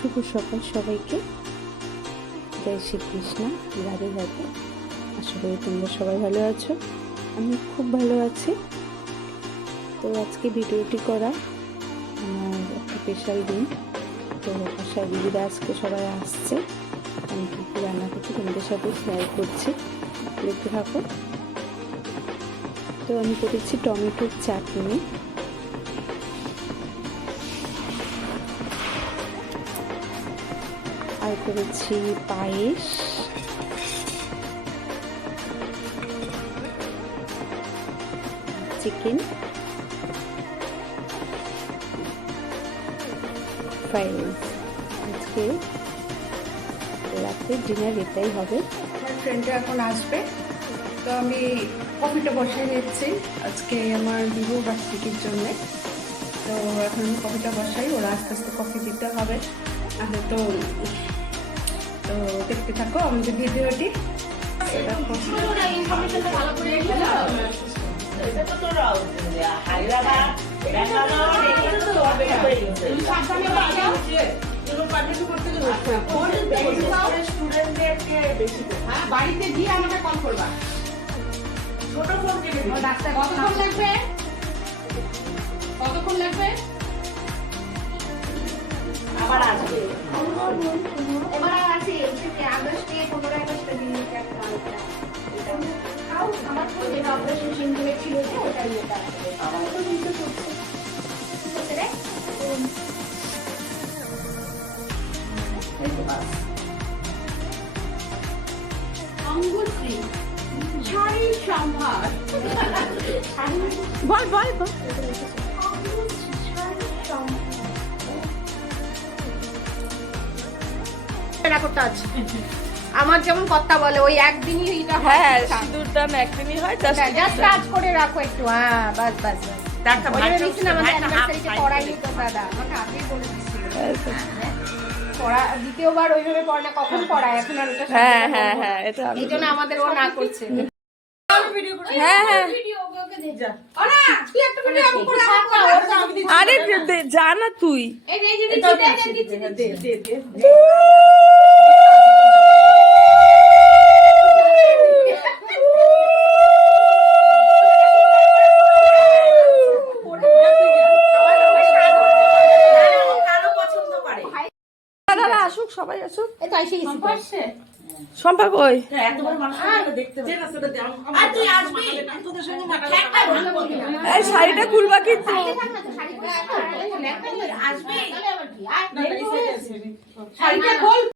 শুভ সকাল সবাইকে। জয় শ্রীকৃষ্ণ, রাধে রাধে। আশা করি তোমরা সবাই ভালো আছো, আমি খুব ভালো আছি। তো আজকে ভিডিওটি করা আমার একটা স্পেশাল দিন। তো বাসায় দিদিরা আজকে সবাই আসছে, আমি কী কী রান্না করছি তোমাদের সাথে শেয়ার করছি, দেখতে থাকো। তো আমি করেছি টমেটোর চাটনি, আর করেছি পায়েস, চিকেন ফ্রাইড রাইস। আজকে রাতে ডিনার এটাই হবে। আমার ফ্রেন্ডরা এখন আসবে, তো আমি কফিটা বসাই নিচ্ছি আজকে আমার বিবাহ বার্ষিকীর জন্যে। তো এখন আমি কফিটা বসাই, ওরা আস্তে আস্তে কফি দিতে হবে। আগে তো দেখতে থাকো আমাদের ভিডিওটি। বাড়িতে গিয়ে আমাকে কল করবা। ছোট ফোন ডাক্তার কতক্ষণ লাগবে আবার আসবে। এবার আছে আগস্টে 15 আগস্টে দিন আমার তো যেটা অপারেশন সিঙ্গুলে ছিল ওটা নিয়ে আমার তো কিন্তু করছে ঠিক আছে রে। অঙ্গশ্রী শাড়ি সম্ভার বল বল বল। আমার যেমন কথা বলে ওই একদিনই এটা হয়। হ্যাঁ, সিঁদুর দাম একদিনই হয়। জাস্ট কাজ করে রাখো একটু। হ্যাঁ বাস বাস বাস। আমাদের অ্যানিভার্সারিতে পড়াইনি তো দাদা, আমাকে আগেই বলে দিচ্ছিল পড়া দ্বিতীয়বার ওইভাবে পড়ে না, কখন পড়ায় এখন আর ওটা। হ্যাঁ হ্যাঁ হ্যাঁ, এটা এই জন্য আমাদের ও না করছে। হ্যাঁ হ্যাঁ। আরে যা না তুই। দাদা আসুক, সবাই আসুক। এই তো এসে গেছি। শম্পা কই? এই শাড়িটা খুলবা কিন্তু। শাড়িটা খোল।